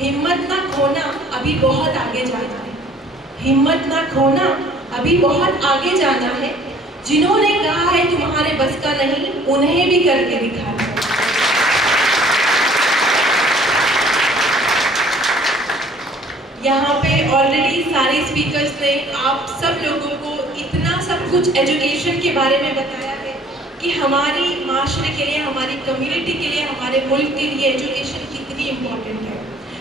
हिम्मत ना खोना, अभी बहुत आगे जाना है। हिम्मत ना खोना, अभी बहुत आगे जाना है। जिन्होंने कहा है तुम्हारे बस का नहीं, उन्हें भी करके दिखाना है। यहाँ पे ऑलरेडी सारे स्पीकर्स ने आप सब लोगों को इतना सब कुछ एजुकेशन के बारे में बताया है कि हमारी माशरे के लिए, हमारी कम्युनिटी के लिए, हमारे मुल्क के लिए एजुकेशन कितनी इम्पोर्टेंट है,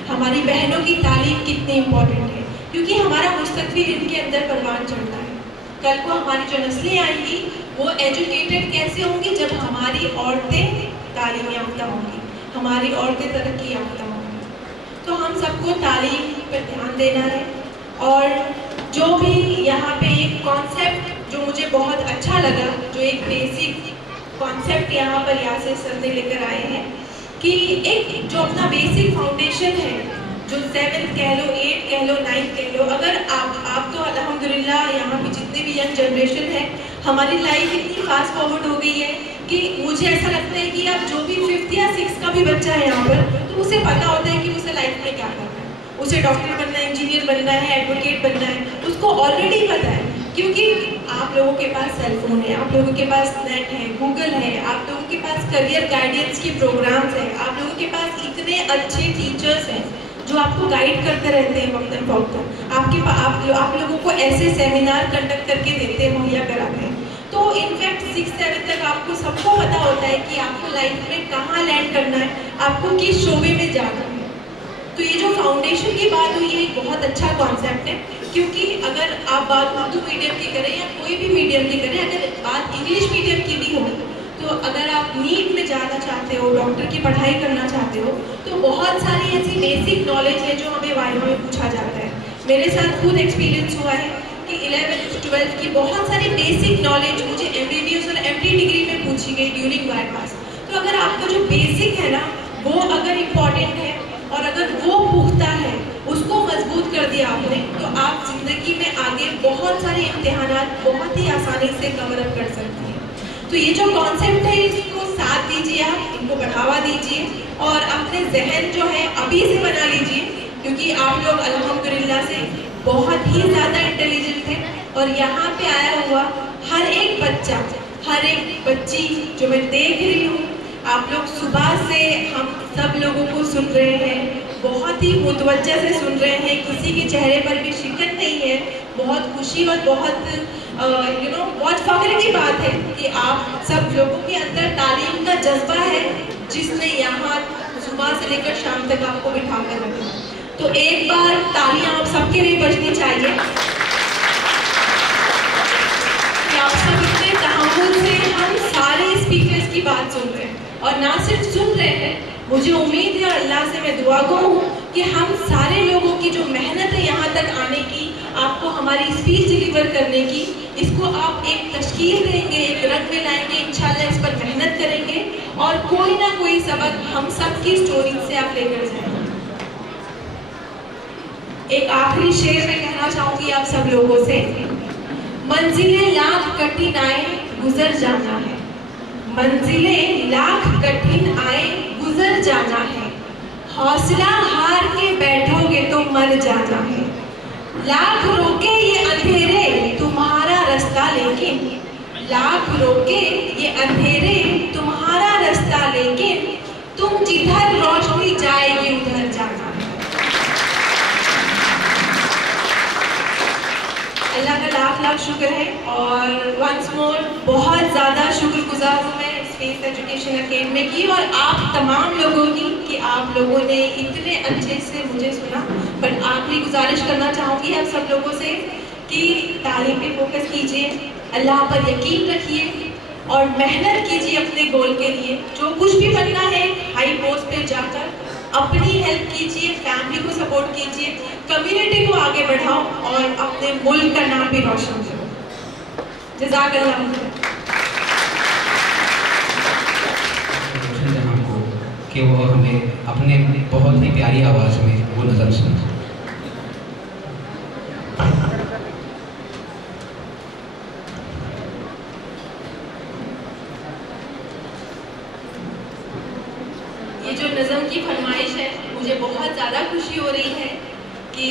हमारी बहनों की तालीम कितनी इम्पोर्टेंट है, क्योंकि हमारा मुस्तकबिल इनके अंदर परवान चढ़ता है। कल को हमारी जो नस्लें आएंगी वो एजुकेटेड कैसे होंगी? जब हमारी औरतें तालीम याफ्ता होंगी, हमारी औरतें तरक्की याफ्ता होंगी। तो हम सबको तालीम पर ध्यान देना है। और जो भी यहाँ पे एक कॉन्सेप्ट जो मुझे बहुत अच्छा लगा, जो एक बेसिक कॉन्सेप्ट यहाँ पर यासिर सर ने लेकर आए हैं कि एक जो अपना बेसिक फाउंडेशन है, जो 7th कह लो, 8th कह लो, 9th कह लो, अगर आप तो अल्हम्दुलिल्लाह यहाँ पे जितनी भी यंग जनरेशन है, हमारी लाइफ इतनी फास्ट फॉरवर्ड हो गई है कि मुझे ऐसा लगता है कि अब जो भी 5th या 6th का भी बच्चा है यहाँ पर, तो उसे पता होता है कि उसे लाइफ में क्या करना है। उसे डॉक्टर बनना है, इंजीनियर बनना है, एडवोकेट बनना है, उसको ऑलरेडी पता है, क्योंकि आप लोगों के पास सेल फोन है, आप लोगों के पास नेट है, गूगल है, आप लोगों के पास करियर गाइडेंस के प्रोग्राम्स हैं, आप लोगों के पास इतने अच्छे टीचर्स हैं जो आपको गाइड करते रहते हैं वक्तन फौक्तन। आप लोगों को ऐसे सेमिनार कंडक्ट करके देते हैं, मुहैया कराते हैं। तो इनफैक्ट 6-7 तक आपको सबको पता होता है कि आपको लाइफ में कहाँ लैंड करना है, आपको किस शोबे में जाना है। तो ये जो फाउंडेशन की बात हुई है, एक बहुत अच्छा कॉन्सेप्ट है, क्योंकि अगर आप बात उर्दू मीडियम की करें या कोई भी मीडियम की करें, अगर बात इंग्लिश मीडियम की भी हो, तो अगर आप नीट में जाना चाहते हो, डॉक्टर की पढ़ाई करना चाहते हो, तो बहुत सारी ऐसी बेसिक नॉलेज है जो हमें वाइवा में पूछा जाता है। मेरे साथ खुद एक्सपीरियंस हुआ है कि 11th-12th की बहुत सारी बेसिक नॉलेज मुझे MBBS और MD डिग्री में पूछी गई ड्यूरिंग बाईपास। तो अगर आपका जो बेसिक है ना, वो अगर इम्पॉर्टेंट है और अगर वो पुख्ता है, उसको मजबूत कर दिया आपने, तो आप जिंदगी में आगे बहुत सारे इम्तिहानात बहुत ही आसानी से कवर अप कर सकते हैं। तो ये जो कॉन्सेप्ट है, इसको साथ दीजिए, आप इनको बढ़ावा दीजिए और अपने जहन जो है अभी से बना लीजिए, क्योंकि आप लोग अल्हम्दुलिल्लाह से बहुत ही ज़्यादा इंटेलिजेंट है। और यहाँ पे आया हुआ हर एक बच्चा, हर एक बच्ची जो मैं देख रही हूँ, आप लोग सुबह से हम सब लोगों को सुन रहे हैं, बहुत ही मुतवज्जा से सुन रहे हैं, किसी के चेहरे पर भी शिकन नहीं है, बहुत खुशी और बहुत बहुत फख्र की बात है कि आप सब लोगों के अंदर तालीम का जज्बा है, जिसने यहाँ सुबह से लेकर शाम तक आपको बिठा कर रखा। तो एक बार तालियां आप सबके लिए बजनी चाहिए कि आप सब इतने तहम्मुल से हम सारे स्पीकर्स की बात सुन रहे हैं, और ना सिर्फ सुन रहे हैं, मुझे उम्मीद है, अल्लाह से मैं दुआ करूँ कि हम सारे लोगों की जो मेहनत है यहाँ तक आने की, आपको हमारी स्पीच डिलीवर करने की, इसको आप एक तशकील देंगे, एक रंग में लाएंगे, इंशाल्लाह इस पर मेहनत करेंगे और कोई ना कोई सबक हम सब की स्टोरी से आप लेकर जाएंगे। एक आखिरी शेर में कहना चाहूंगी आप सब लोगों से, मंजिलें लाख कठिन आए गुजर जाना है, मंजिलें लाख कठिन आए गुजर जाना है, हौसला हार के बैठोगे तो मर जाना है, लाख रोके ये अंधेरे तुम्हारा रास्ता लेकिन, लाख रोके ये अंधेरे तुम्हारा रास्ता लेकिन, तुम जिधर रोशनी जाएगी उधर जाना है। अल्लाह का लाख लाख शुक्र है। और वंस मोर बहुत ज़्यादा शुक्रगुजार हूँ मैं स्पेस एजुकेशन अकेडमी की और आप तमाम लोगों की कि आप लोगों ने इतने अच्छे से मुझे सुना। बट आखिरी गुजारिश करना चाहूँगी आप सब लोगों से कि तालीम पे फोकस कीजिए, अल्लाह पर यकीन रखिए और मेहनत कीजिए अपने गोल के लिए। जो कुछ भी बनना है हाई पोस्ट पे जाकर अपनी हेल्प कीजिए, फैमिली को सपोर्ट कीजिए, कम्युनिटी को आगे बढ़ाओ और अपने मुल्क का नाम भी रोशन करो। जज़ाकल्लाह। कि वो हमें अपने बहुत ही प्यारी आवाज़ में वो नज़म सुना। ये जो नज़म की फरमाइश है मुझे बहुत ज़्यादा ज़्यादा खुशी हो रही है कि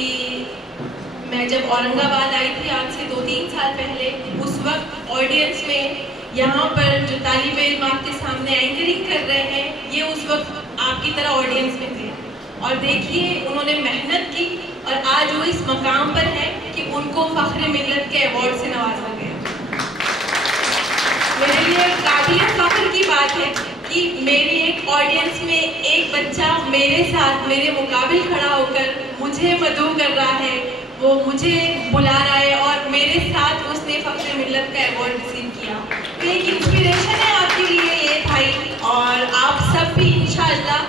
मैं जब औरंगाबाद आई थी आज से 2-3 साल पहले, उस वक्त ऑडियंस में यहाँ पर जो तालिब इल्म आपके सामने एंकरिंग कर रहे हैं, ये उस वक्त आपकी तरह ऑडियंस में थे। और देखिए उन्होंने मेहनत की और आज वो इस मकाम पर है कि उनको फ़ख्र मिल्लत के अवार्ड से नवाजा गया। मेरे लिए काबिल फ़ख्र की बात है कि मेरी एक ऑडियंस में एक बच्चा मेरे साथ मेरे मुकाबिल खड़ा होकर मुझे मदहू कर रहा है, वो मुझे बुला रहा है और मेरे साथ उसने फ़ख्र मिल्लत का अवार्ड रिसीव किया। तो एक इंस्पिरेशन है आपके लिए ये भाई, और आप सब भी इंशाअल्लाह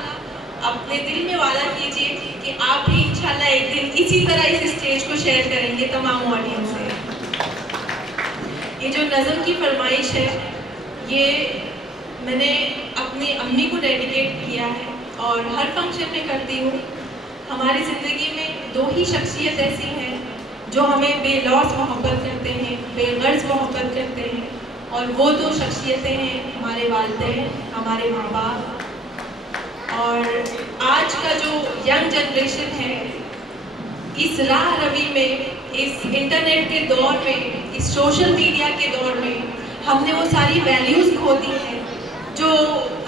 अपने दिल में वादा कीजिए कि आप भी इंशाअल्लाह एक दिन इसी तरह इस स्टेज को शेयर करेंगे तमाम ऑडियंस से। ये जो नज़म की फरमाइश है, ये मैंने अपनी अम्मी को डेडिकेट किया है और हर फंक्शन में करती हूँ। हमारी ज़िंदगी में दो ही शख्सियत ऐसी हैं जो हमें बेलौस मोहब्बत करते हैं, बेगर्ज मोहब्बत करते हैं, और वो दो शख्सियतें हैं हमारे वालिदैन, हमारे माँ बाप। और आज का जो यंग जनरेशन है, इस राह रवी में, इस इंटरनेट के दौर में, इस सोशल मीडिया के दौर में हमने वो सारी वैल्यूज़ खो दी हैं जो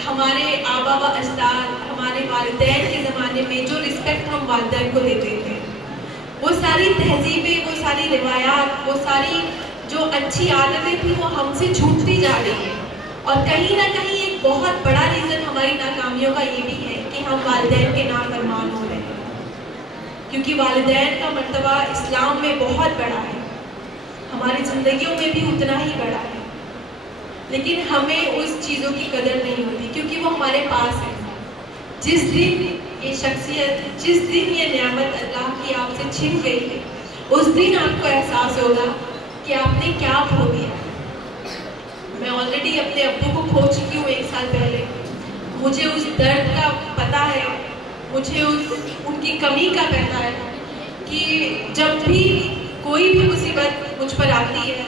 हमारे आबा व अजदाद, हमारे वालिदैन के ज़माने में जो रिस्पेक्ट हम वालिदैन को देते थे, वो सारी तहजीबें, वो सारी रिवायात, वो सारी जो अच्छी आदतें थी वो हमसे छूटती जा रही है। और कहीं ना कहीं एक बहुत बड़ा रीज़न हमारी नाकामियों का ये भी है कि हम वालिदैन के नाफरमान हो रहे हैं, क्योंकि वालिदैन का मर्तबा इस्लाम में बहुत बड़ा है, हमारी ज़िंदगियों में भी उतना ही बड़ा है, लेकिन हमें उस चीज़ों की कदर नहीं होती क्योंकि वो हमारे पास है। जिस दिन ये शख्सियत, जिस दिन ये नेमत अल्लाह की आपसे छिन गई है, उस दिन आपको एहसास होगा कि आपने क्या खो दिया। मैं ऑलरेडी अपने अब्बू को खो चुकी हूँ 1 साल पहले। मुझे उस दर्द का पता है, मुझे उनकी कमी का पता है कि जब भी कोई भी मुसीबत मुझ पर आती है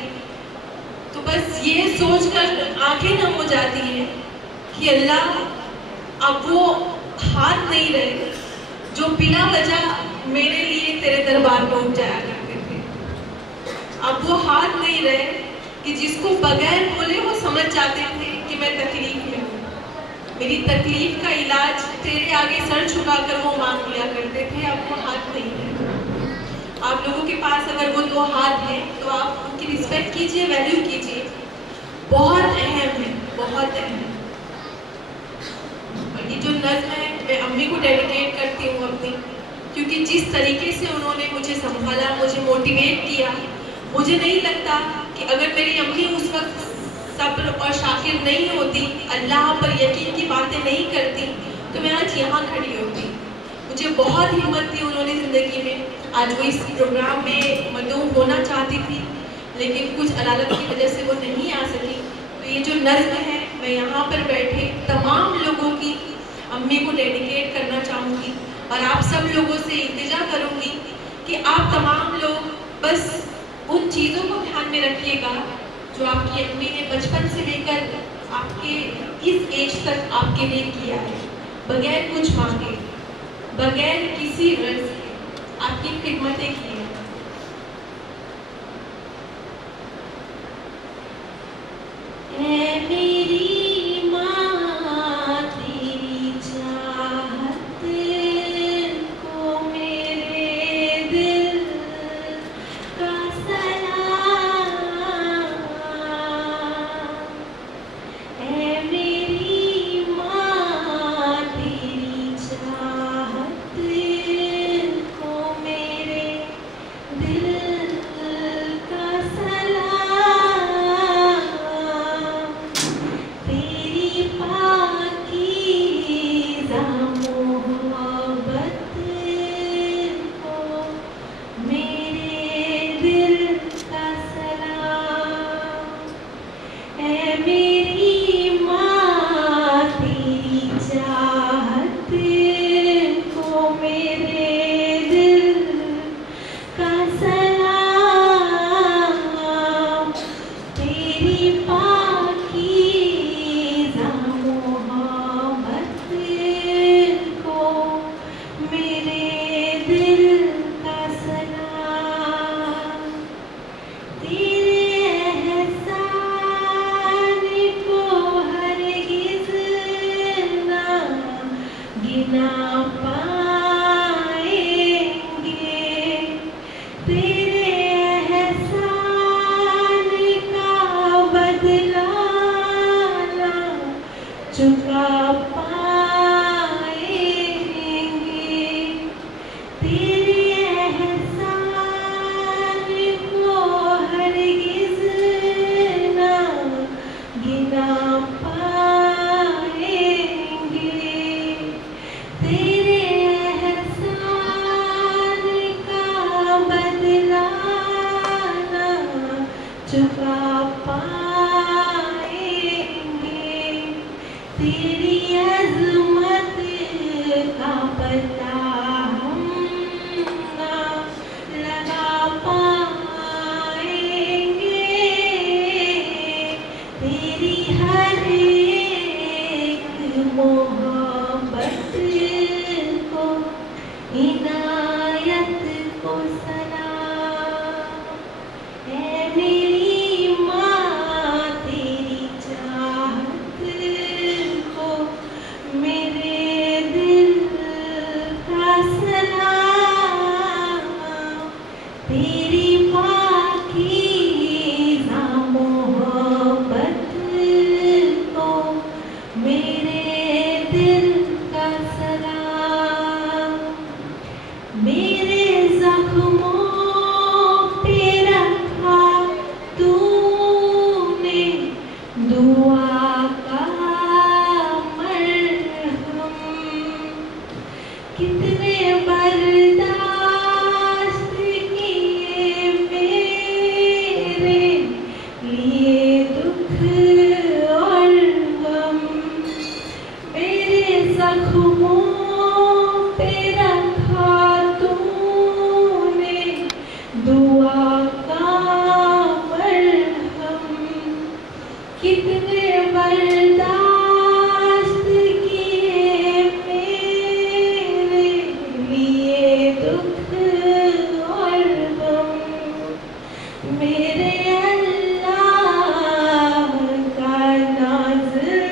तो बस ये सोचकर आंखें नम हो जाती हैं कि अल्लाह अब वो हाथ नहीं रहे जो बिना वजह मेरे लिए तेरे दरबार में उठ जाया करते थे। अब वो हाथ नहीं रहे कि जिसको बगैर बोले वो समझ जाते थे कि मैं तकलीफ में हूँ। मेरी तकलीफ का इलाज तेरे आगे सर झुकाकर वो मांग लिया करते थे, अब वो हाथ नहीं है। आप लोगों के पास अगर वो 2 हाथ हैं तो आप उनकी रिस्पेक्ट कीजिए, वैल्यू कीजिए। बहुत अहम है, बहुत अहम है। और ये जो नज़्म है मैं अम्मी को डेडिकेट करती हूँ अपनी, क्योंकि जिस तरीके से उन्होंने मुझे संभाला, मुझे मोटिवेट किया, मुझे नहीं लगता कि अगर मेरी अम्मी उस वक्त सब्र और शाकिर नहीं होती, अल्लाह पर यकीन की बातें नहीं करती, तो मैं आज यहाँ खड़ी होती। मुझे बहुत हिम्मत दी उन्होंने ज़िंदगी में। आज वो इस प्रोग्राम में मदऊ होना चाहती थी, लेकिन कुछ अदालत की वजह से वो नहीं आ सकी। तो ये जो नज़्म है मैं यहाँ पर बैठे तमाम लोगों की अम्मी को डेडिकेट करना चाहूँगी और आप सब लोगों से इल्तिजा करूँगी कि आप तमाम लोग बस उन चीज़ों को ध्यान में रखिएगा जो आपकी अम्मी ने बचपन से लेकर आपके इस एज तक आपके लिए किया है, बगैर कुछ मांगे, बगैर किसी गर्ज के आपकी खिदमतें की हैं। ऐ मेरी माँ तेरी चाहत को मेरे दिल का सलाम। ऐ मेरी माँ तेरी चाहत को मेरे चुका पाएंगे। तेरी अज़मत का पता हम ना लगा पाएंगे। तेरी हर एक मोहब्बत को, इनायत को सलाम। ऐ मेरी माँ तेरी चाहत को, मेरे दिल का सलाम। तेरी पाकीज़ा मोहब्बत को, मेरे दिल का सलाम। मेरे ज़ख्मों पे रखा तूने दुआ का मरहम। कितने बर्दाश्त किए मेरे लिए दुख और गम। मेरे ज़ख्मों पे रखा तूने दुआ का मरहम। कितने बर्दाश्त किए मेरे लिए दुख और गम। मेरे अल्लाह का नाज़िर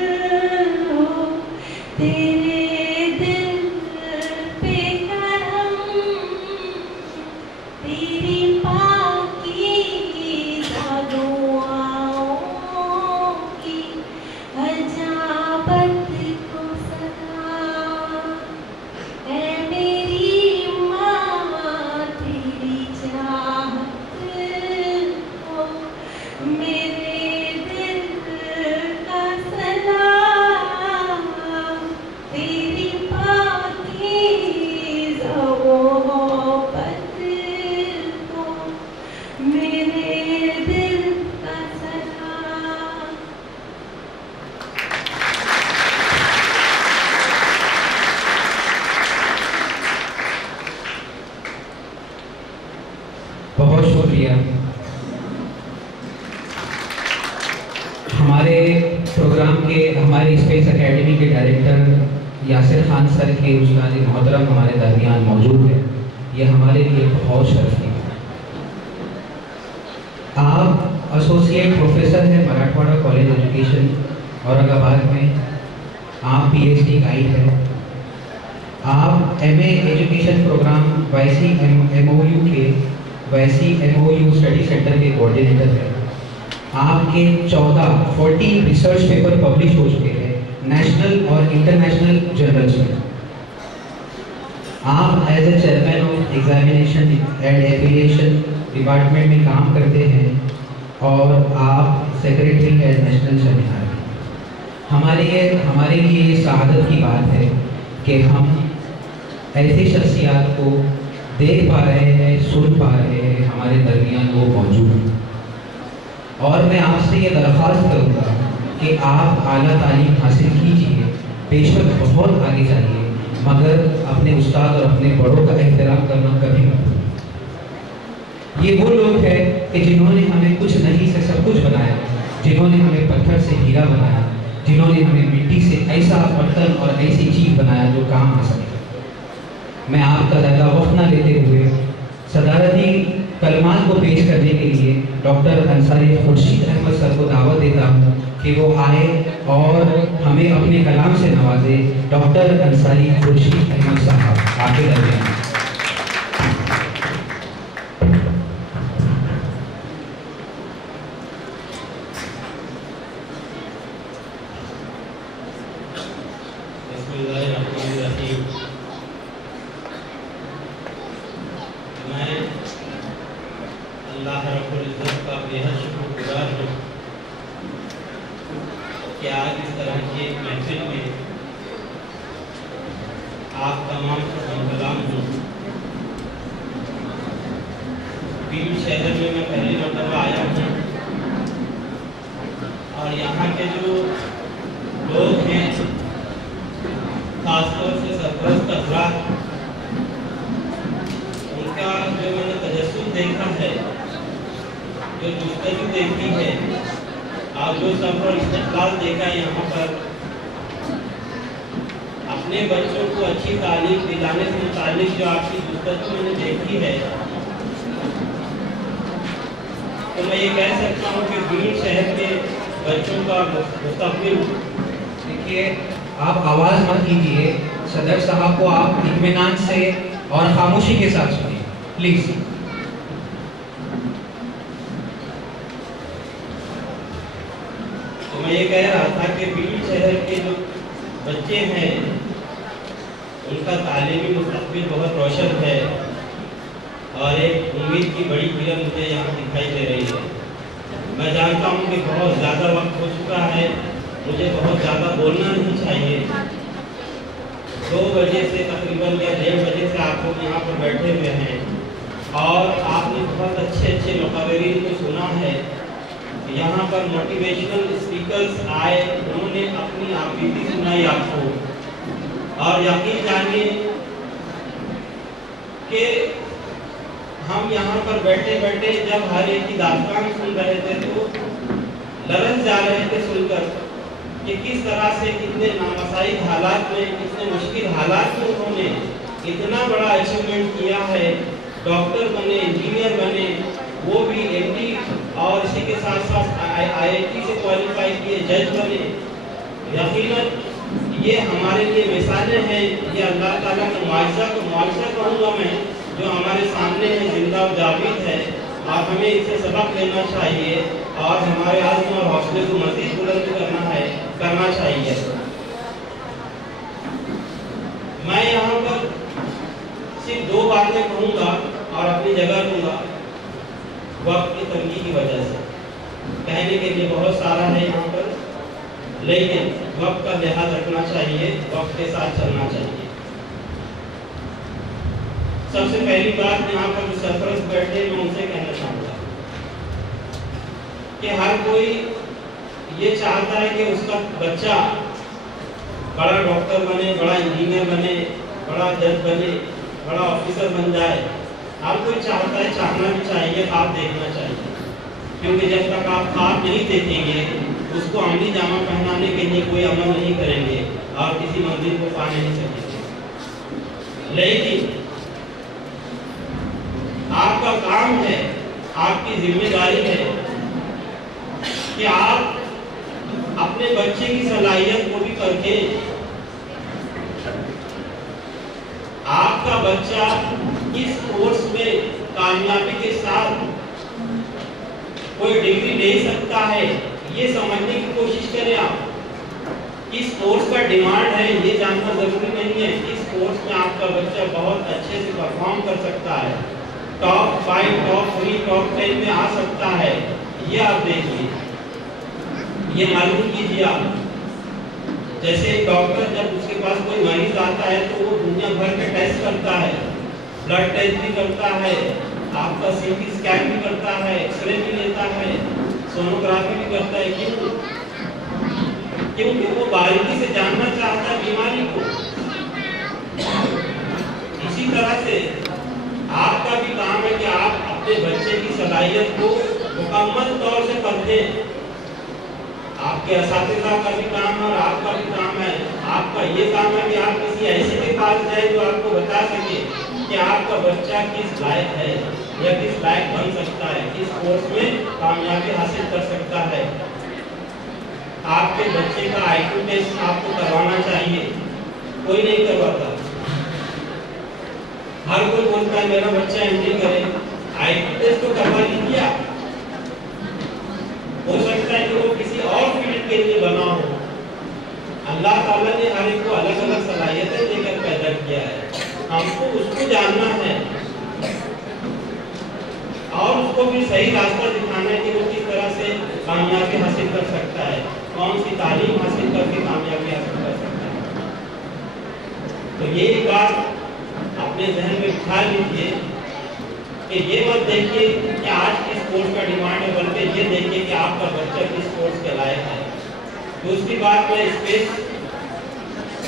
हो, तेरे दिल पे करम। तेरी पाकीज़ा दुआओं की अजाबत को सलाम। ऐ मेरी माँ तेरी चाहत को, मेरे दिल का सलाम। तेरी पाकीज़ा मोहब्बत को, मेरे दिल का सलाम। बहुत शुक्रिया। हमारे प्रोग्राम के, हमारे स्पेस एकेडमी के डायरेक्टर यासिर खान सर के उस्ताद मोहतरम हमारे दरमियान मौजूद है। ये हमारे लिए बहुत शर्फ की बात है। आप एसोसिएट प्रोफेसर हैं मराठवाड़ा कॉलेज एजुकेशन औरंगाबाद में। आप पीएचडी गाइड हैं। आप MA education programme YC MOU के एमओयू स्टडी सेंटर के कोऑर्डिनेटर हैं। आपके 40 रिसर्च पेपर पब्लिश हो चुके हैं नेशनल और इंटरनेशनल जर्नल्स में। आप as a chairman of examination and affiliation department में काम करते हैं और आप सेक्रेटरी है नेशनल सेमिनार के। हमारे लिए ये सआदत की बात है कि हम ऐसी शख्सियत को देख पा रहे हैं, सुन पा रहे हैं, हमारे दरमियान वो मौजूद हैं। और मैं आपसे ये दरख्वास्त करूँगा कि आप आला तालीम हासिल कीजिए, बेशक बहुत आगे जाइए, मगर अपने उस्ताद और अपने बड़ों का एहतराम करना कभी मत भूलिए। ये वो लोग हैं कि जिन्होंने हमें कुछ नहीं से सब कुछ बनाया, जिन्होंने हमें पत्थर से हीरा बनाया, जिन्होंने हमें मिट्टी से ऐसा बर्तन और ऐसी चीज़ बनाया जो काम आ सके। मैं आपका ज़्यादा वक्त न लेते हुए सदारती कलमात को पेश करने के लिए डॉक्टर अंसारी खुर्शीद अहमद सर को दावत देता हूँ कि वो आए और हमें अपने कलाम से नवाजे। डॉक्टर अंसारी खुर्शीद अहमद साहब आपके दरमियान। मैं अल्लाह रब्बुल इज़्ज़त का बेहद शुक्रगुज़ार हूँ कि आज इस तरह की एक महफिल में आप तमाम को हमकलाम हूँ। पीर शहर में मैं पहली मरतबा आया हूँ और यहाँ के जो लोग हैं, खासतौर से सरपरस्त अफराद, उनका जो मैंने तजस्सुस देखा है, जो जुस्तजू देखी है, और जो सब्र और इस्तेक़लाल देखा है यहाँ पर, अपने बच्चों को अच्छी तालीम दिलाने से मुतालिक जो आपकी जुस्तजू मैंने देखी है, तो मैं ये कह सकता हूँ कि बीड़ शहर के बच्चों का मुस्तक़बिल। देखिए, आप आवाज़ मत कीजिए, सदर साहब को आप इत्मीनान से और खामोशी के साथ सुनिए प्लीज़। तो मैं ये कह रहा था कि बीड़ शहर के जो बच्चे हैं, उनका तालीमी मुस्तक़बिल बहुत रोशन है और एक उम्मीद की बड़ी किरण मुझे यहाँ दिखाई दे रही है। मैं जानता हूँ कि बहुत ज़्यादा वक्त हो चुका है, मुझे बहुत ज़्यादा बोलना नहीं चाहिए। 2 बजे से तकरीबन या 1:30 बजे से आप लोग यहाँ पर बैठे हुए हैं और आपने बहुत अच्छे अच्छे मुक़र्रिरीन को सुना है। यहाँ पर मोटिवेशनल स्पीकर्स आए, उन्होंने अपनी आपबीती सुनाई आपको, और यकीन जानिए कि हम यहाँ पर बैठे बैठे जब हर एक की दास्तान सुन रहे थे तो लरज़ जा रहे थे सुनकर कि किस तरह से कितने नामसाइद हालात में, कितने मुश्किल हालात में उन्होंने इतना बड़ा अचीवमेंट किया है। डॉक्टर बने, इंजीनियर बने, वो भी एमडी, और इसी के साथ साथ आईआईटी से क्वालिफाई किए, जज बने। यकीनन ये हमारे लिए मिसालें हैं, ये अल्लाह ताला का मुआवजा कहूँगा मैं, जो हमारे सामने है, जिंदा और जाविद है, और हमें इससे सबक लेना चाहिए और हमारे आज़्म और हौसले को मज़ीद बुलंद करना चाहिए। मैं यहाँ पर सिर्फ 2 बातें कहूँगा और अपनी जगह दूँगा, वक्त की तंगी की वजह से। कहने के लिए बहुत सारा है यहाँ पर, लेकिन वक्त का लिहाज रखना चाहिए, वक्त के साथ चलना चाहिए। सबसे पहली बात, यहाँ पर जो सरपरस्त बैठे, मैं उनसे कहना चाहूँगा कि हर कोई ये चाहता है कि उसका बच्चा बड़ा डॉक्टर बने, बड़ा इंजीनियर बने, बड़ा जज बने, बड़ा ऑफिसर बन जाए। हर कोई चाहता है, चाहना भी चाहिए, ख्वाब देखना चाहिए, क्योंकि जब तक आप ख्वाब नहीं देखेंगे, उसको अमली जामा पहनाने के लिए कोई अमल नहीं करेंगे और किसी मंजिल को पा नहीं सकेंगे। लेकिन आपका काम है, आपकी जिम्मेदारी है कि आप अपने बच्चे की सलाहियत को भी परखें। आपका बच्चा इस कोर्स में कामयाबी के साथ कोई डिग्री ले सकता है, ये समझने की कोशिश करें। आप इस कोर्स का डिमांड है, ये जानना जरूरी नहीं है। इस कोर्स में आपका बच्चा बहुत अच्छे से परफॉर्म कर सकता है, टॉप 5, टॉप 3, टॉप 10 में आ सकता है। ये आप देखिए, ये मालूम कीजिए। आप जैसे डॉक्टर जब उसके पास कोई मरीज आता है तो वो दुनिया भर के टेस्ट करता है, ब्लड टेस्ट भी करता है, आपका सीटी स्कैन भी करता है, एक्सरे भी लेता है, सोनोग्राफी भी करता है। क्योंकि वो बारीकी से जानना चाहता है बीमारी को। इसी तरह से आपका भी काम है कि आप अपने बच्चे की सलाहियत को मुकम्मल तौर से परखें। आपके असातिज़ा का भी काम है और आपका भी काम है। आपका ये काम है कि आप किसी ऐसे के पास जाए जो आपको बता सके कि आपका बच्चा किस लायक है या किस लायक बन सकता है, किस कोर्स में कामयाबी हासिल कर सकता है। आपके बच्चे का IQ टेस्ट आपको करवाना चाहिए, कोई नहीं करवाता। हर कोई बोलता है मेरा बच्चा MD करे, IQ टेस्ट तो करवा लीजिए आप। हो सकता है कि वो किसी और फील्ड के लिए बना हो। अल्लाह ताला ने हर एक को अलग अलग सलाहियतें देकर पैदा किया है, हमको उसको जानना है और उसको भी सही रास्ता दिखाना है कि वो किस तरह से कामयाबी हासिल कर सकता है, कौन सी तालीम हासिल करके कामयाबी हासिल कर सकता है। तो ये बात अपने जहन में बिठा लीजिए कि ये मत देखिए कि आज किस कोर्स का डिमांड है, बल्कि ये देखिए कि आपका बच्चा किस कोर्स के लायक है। दूसरी बात, मैं स्पेस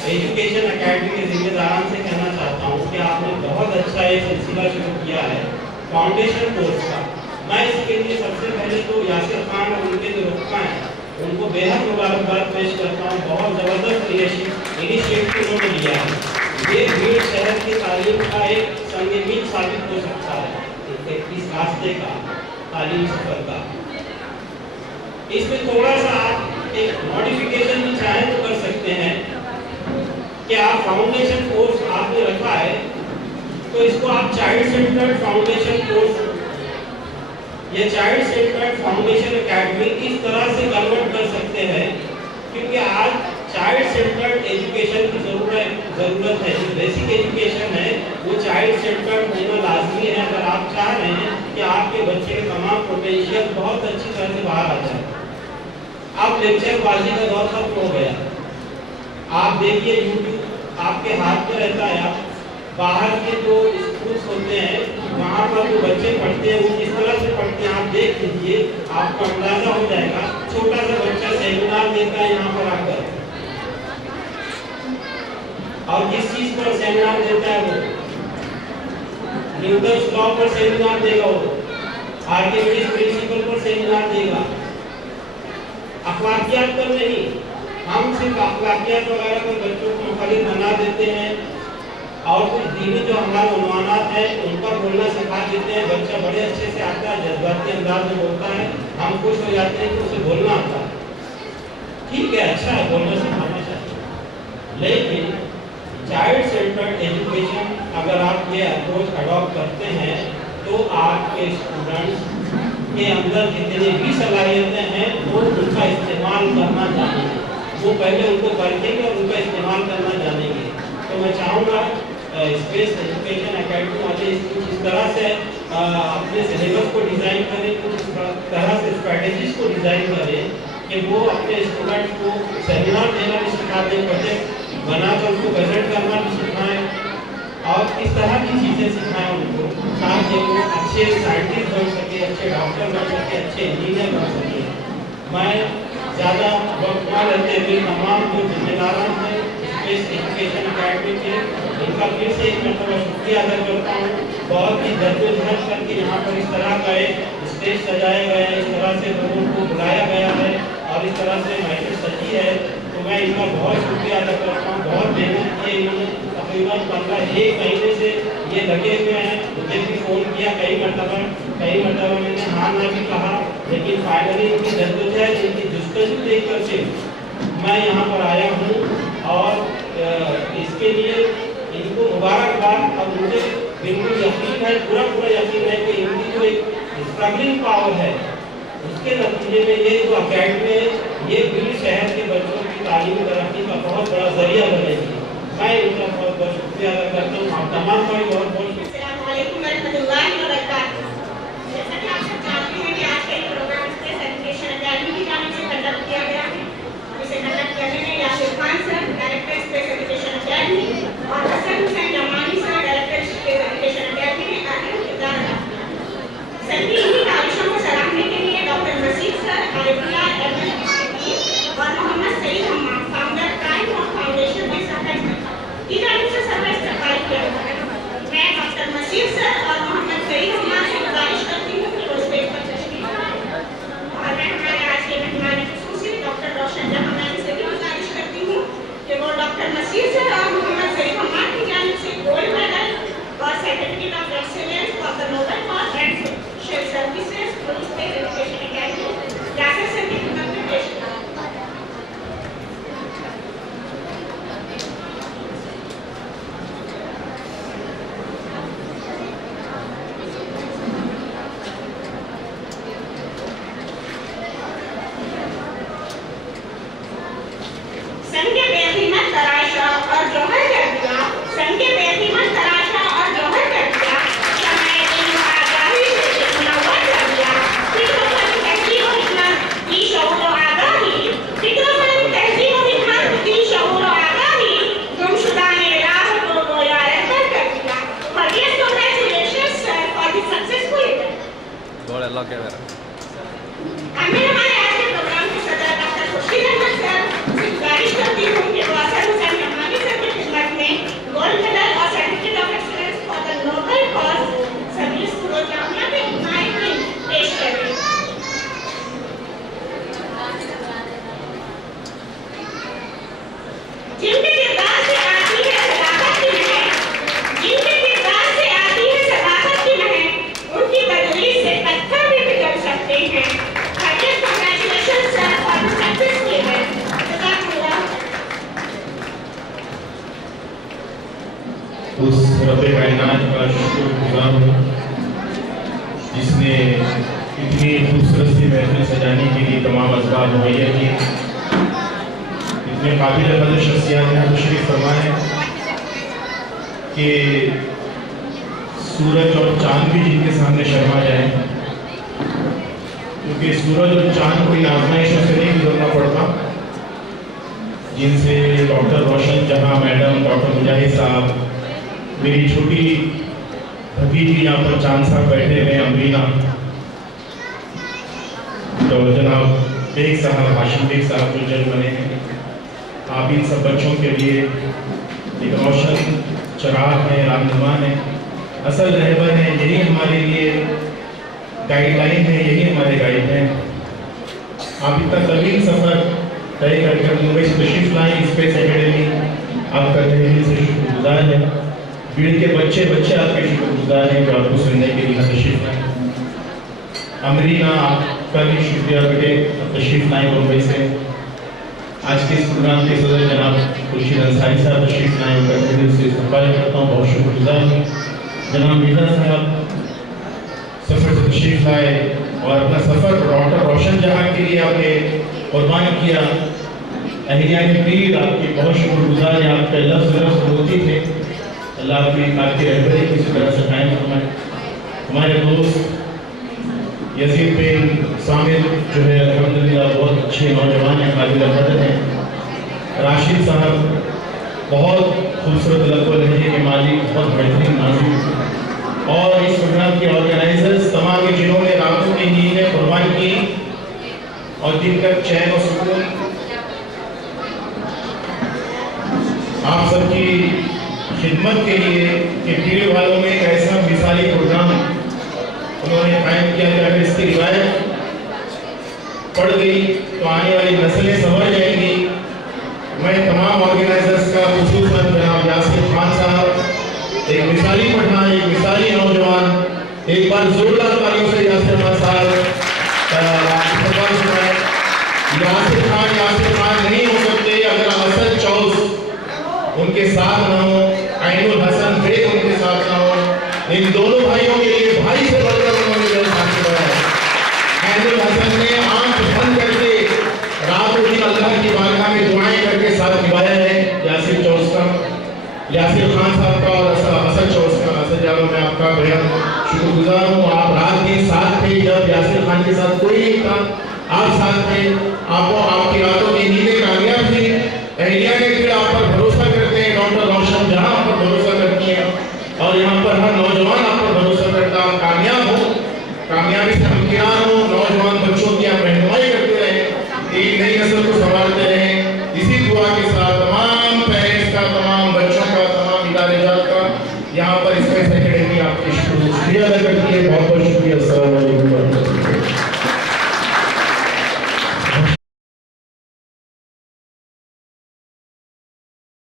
एजुकेशन एकेडमी के जिम्मेदारान से कहना चाहता हूँ कि आपने बहुत अच्छा ये सिलसिला शुरू किया है फाउंडेशन कोर्स का। मैं इसके लिए सबसे पहले तो यासिर खान और उनके जो रुकमा हैं उनको बेहद मुबारकबाद पेश करता हूँ। बहुत ज़बरदस्त इनिशिएटिव उन्होंने लिया है। ये भीड़ शहर की तालीम का एक संगीन साबित हो सकता है इस रास्ते का, तालीम सफर का। इसमें थोड़ा सा आप एक मॉडिफिकेशन भी चाहें तो कर सकते हैं कि आप फाउंडेशन कोर्स आपने रखा है तो इसको आप चाइल्ड सेंटर्ड फाउंडेशन कोर्स या चाइल्ड सेंटर्ड फाउंडेशन एकेडमी इस तरह से कन्वर्ट कर सकते हैं, क्योंकि आज चाइल्ड सेंटर्ड एजुकेशन की ज़रूरत है। जो बेसिक एजुकेशन है वो चाइल्ड सेंटर्ड होना लाजमी है अगर आप चाह रहे हैं कि आपके बच्चे के तमाम पोटेंशियल बहुत अच्छी तरह से बाहर आ जाए। अब लेक्चरबाजी का दौर खत्म हो गया। आप देखिए यूट्यूब आपके हाथ में रहता है। आप बाहर के जो स्कूल्स होते हैं वहाँ पर जो बच्चे पढ़ते हैं वो किस तरह से पढ़ते हैं आप देख लीजिए, आपको अंदाजा हो जाएगा। छोटा सा बच्चा सेमिनार देता है यहाँ पर आकर, और किस चीज पर सेमिनार देता है वो न्यूटन्स लॉ पर सेमिनार देगा, वो आर्किमिडीज प्रिंसिपल पर सेमिनार देगा, अखलाकियात पर नहीं। हम सिर्फ अखलाकियात वगैरह पर बच्चों को मुखलिफ बना देते हैं और कुछ दीनी जो हमारे उन्वानात हैं उन पर बोलना सिखा देते हैं। बच्चा बड़े अच्छे से आता है, जज्बाती अंदाज में बोलता है, हम खुश हो जाते हैं कि उसे बोलना आता है। ठीक है, अच्छा है, बोलना सिखाना चाहिए। लेकिन चाइल्ड सेंटर्ड एजुकेशन अगर आप ये अप्रोच अडॉप्ट करते हैं तो आपके स्टूडेंट्स के अंदर जितनी भी सलाहियतें हैं वो उनका इस्तेमाल करना जानेंगे। वो पहले उनको पढ़ेंगे और उनका इस्तेमाल करना जानेंगे। तो मैं चाहूँगा स्पेस एजुकेशन एकेडमी वाले कुछ इस तरह से अपने सिलेबस को डिज़ाइन करें, कुछ इस तरह से स्ट्रैटेजीज को डिज़ाइन करें कि वो अपने स्टूडेंट्स को सेमिनार देना भी सिखा दें, प्रोजेक्ट बनाकर उनको प्रेजेंट करना भी सिखाएं और इस तरह की चीज़ें सिखाएं उनको, ताकि वो अच्छे साइंटिस्ट बन सके, अच्छे डॉक्टर बन सके, अच्छे इंजीनियर बन सके। मैं ज़्यादा वक्त न लेते हुए तमाम जो जिम्मेदारान हैं स्पेस एजुकेशन एकेडमी के, इनका फिर से एक मरतबा शुक्रिया अदा करता हूँ। बहुत ही जद्दोजहद करके यहाँ पर इस तरह का एक स्टेज सजाया गया है, इस तरह से लोगों को बुलाया गया है और इस तरह से महफिल सजी है, तो मैं इनका बहुत शुक्रिया अदा करता हूँ। बहुत मेहनत की इन्होंने, तकरीबन 15-1 महीने से ये लगे हुए हैं। मुझे भी फ़ोन किया कई मरतबा मैंने हाँ ना भी कहा, लेकिन फाइनली इनकी जद्दोजहद, इनकी जुस्तजू देख कर के मैं यहाँ पर आया हूँ और इसके लिए इनको मुबारकबाद। और मुझे बिल्कुल यकीन है, पूरा यकीन है कि इनकी जो एक स्ट्रगलिंग पावर है उसके नतीजे में ये जो अकेडमी है ये पूरे शहर के बच्चों की तालीमी तरक्की का बहुत बड़ा जरिया बनेगी। मैं इनका बहुत बहुत शुक्रिया अदा करता हूँ। आप तमाम को बहुत बहुत जैसा कि आप सब जानते हैं कि आज का ये प्रोग्राम स्पेस एजुकेशन एकेडमी की जानिब से कंडक्ट किया गया है। इसे कंडक्ट करने में Yasir Khan sir, director space education academy, और हसन हुसैन जमानी sir, director space education academy ने अहम किरदार अदा किया। सर की इन्हीं काविशों को सराहने के लिए डॉक्टर मसीद सर, IITR और Mohammad Saeed Hammam, founder prime of foundation में सहकर्मी की जानिब से सर का इस्तेमाल किया गया है। मैं डॉक्टर मसीद सर और मोहम्मद सईद हम्माम से गुजारिश करती हूँ कि वो स्टेज पर तशरीफ लाएं, और मैं हमारे आज के मेहमान खुसूसी डॉक्टर रोशन जहां से भी गुजारिश करती हूँ कि वो डॉक्टर मसीद सर और मोहम्मद सईद हम्माम की जानिब से गोल्ड मेडल और certificate of excellence for the Nobel cause and social services through space education academy Yasir sir की खिदमत में पेश किया। हमें हमारे आज के प्रोग्राम के सदर डॉक्टर खुर्शीद अहमद सर सिफारिश करती हूँ कि वो असद हुसैन नमानी सर की खिदमत में गोल्ड मेडल और certificate of excellence for the noble cause सभी स्कूलों जामिया में नुमाइंदगी पेश करें। जिनके किरदार से आती है सदाकत की महक, जिनके किरदार से आती है सदाकत की महक, उनकी बदली से पत्थर भी पिघल सकते हैं। Heartiest congratulation sir for the successful event. जज़ाकल्लाह। उस रब्बे कायनात का शुक्रगुजार हूँ जिसने इतनी खूबसूरत सी महफिल सजाने के लिए तमाम असबाब मुहैया किए। इतने काबिल कदर शख्सियत ने तशरीफ़ फरमाए कि सूरज और चाँद भी जिनके सामने शर्मा जाए, क्योंकि सूरज और चाँद कोई आजमाइशों से नहीं गुजरना पड़ता, जिनसे डॉक्टर रोशन जहाँ मैडम, डॉक्टर मुजाहिद साहब, मेरी छोटी भतीजी यहाँ पर चांद साहब बैठे हुए अमरीना, तो जनाब बेग साहब, हाशिम बेग साहब जो जज बने हैं, आप इन सब बच्चों के लिए एक रोशन चराग है, राहनुमा है, असल रहबर है। यही हमारे लिए गाइडलाइन है, यही हमारे गाइड हैं। आप इतना तवील सफ़र तय कर मुंबई से तशरीफ लाएँ स्पेस एकेडमी, आपका तहे से शुक्रगुजार है। भीड़ के बच्चे आपके शुक्रगुजार हैं जो आपको सुनने के लिए तशरीफ लाए। अमरीना, आपका भी शुक्रिया बेटे, तशरीफ लाए मुंबई से। आज के इस प्रोग्राम के सदर जनाब खुर्शीद अंसारी साहब तशरीफ लाए, उनका दिल से इस्तकबाल करता हूँ, बहुत शुक्रगुजार हूँ। जनाब मीरा साहब सफ़र से तशरीफ लाए और अपना सफ़र डॉक्टर रोशन जहाँ के लिए आपने कुर्बान किया। अहलिया पीर आपकी बहुत शुक्रगुजार है, आपके लफ्ज़ होती थे। अल्लाह आपकी रहबरी किसी तरह से कायम फरमाए। हमारे दोस्त यजीद बिन सामिर जो है अल्हम्दुलिल्लाह बहुत अच्छे नौजवान हैं, काबिल कदर हैं। राशिद साहब बहुत खूबसूरत लफ्ज़ लहजे के मालिक, बहुत बेहतरीन नाज़िम, और इस प्रोग्राम के ऑर्गेनाइजर्स तमाम जिन्होंने रातों की नींदें कुर्बान की और दिन का चैन और सुकून आप सबकी खिदमत के लिए कि भीड़ वालों में एक ऐसा मिसाली प्रोग्राम उन्होंने कायम किया कि अगर इसकी रिवायत पड़ गई तो आने वाली नस्लें संवर जाएंगी। मैं तमाम ऑर्गेनाइजर्स का खुसूसन जनाब यासिर खान साहब, एक मिसाली पठान, एक मिसाली नौजवान, एक बार जोरदार तालियों से यासिर खान साहब यासिर खान नहीं हो सकते अगर असद चौस उनके साथ न हो, आइनुल हसन बेग उनके साथ न हो। इन दोनों भाइयों के लिए भाई से बढ़कर उन्होंने जो साथी बनाया। आइनुल हसन ने आंख बंद करके रात और दिन अल्लाह की बारगाह में दुआएं करके साथ निभाया है। यासिर चौस का, यासिर खान साहब का और असद चौस का, असद यादव मैं आपका बेहद शुक्रगुजार हूँ। आप रात दिन साथ थे, जब यासिर खान के साथ कोई नहीं था आप साथ थे। आपको आपकी रातों की नींदें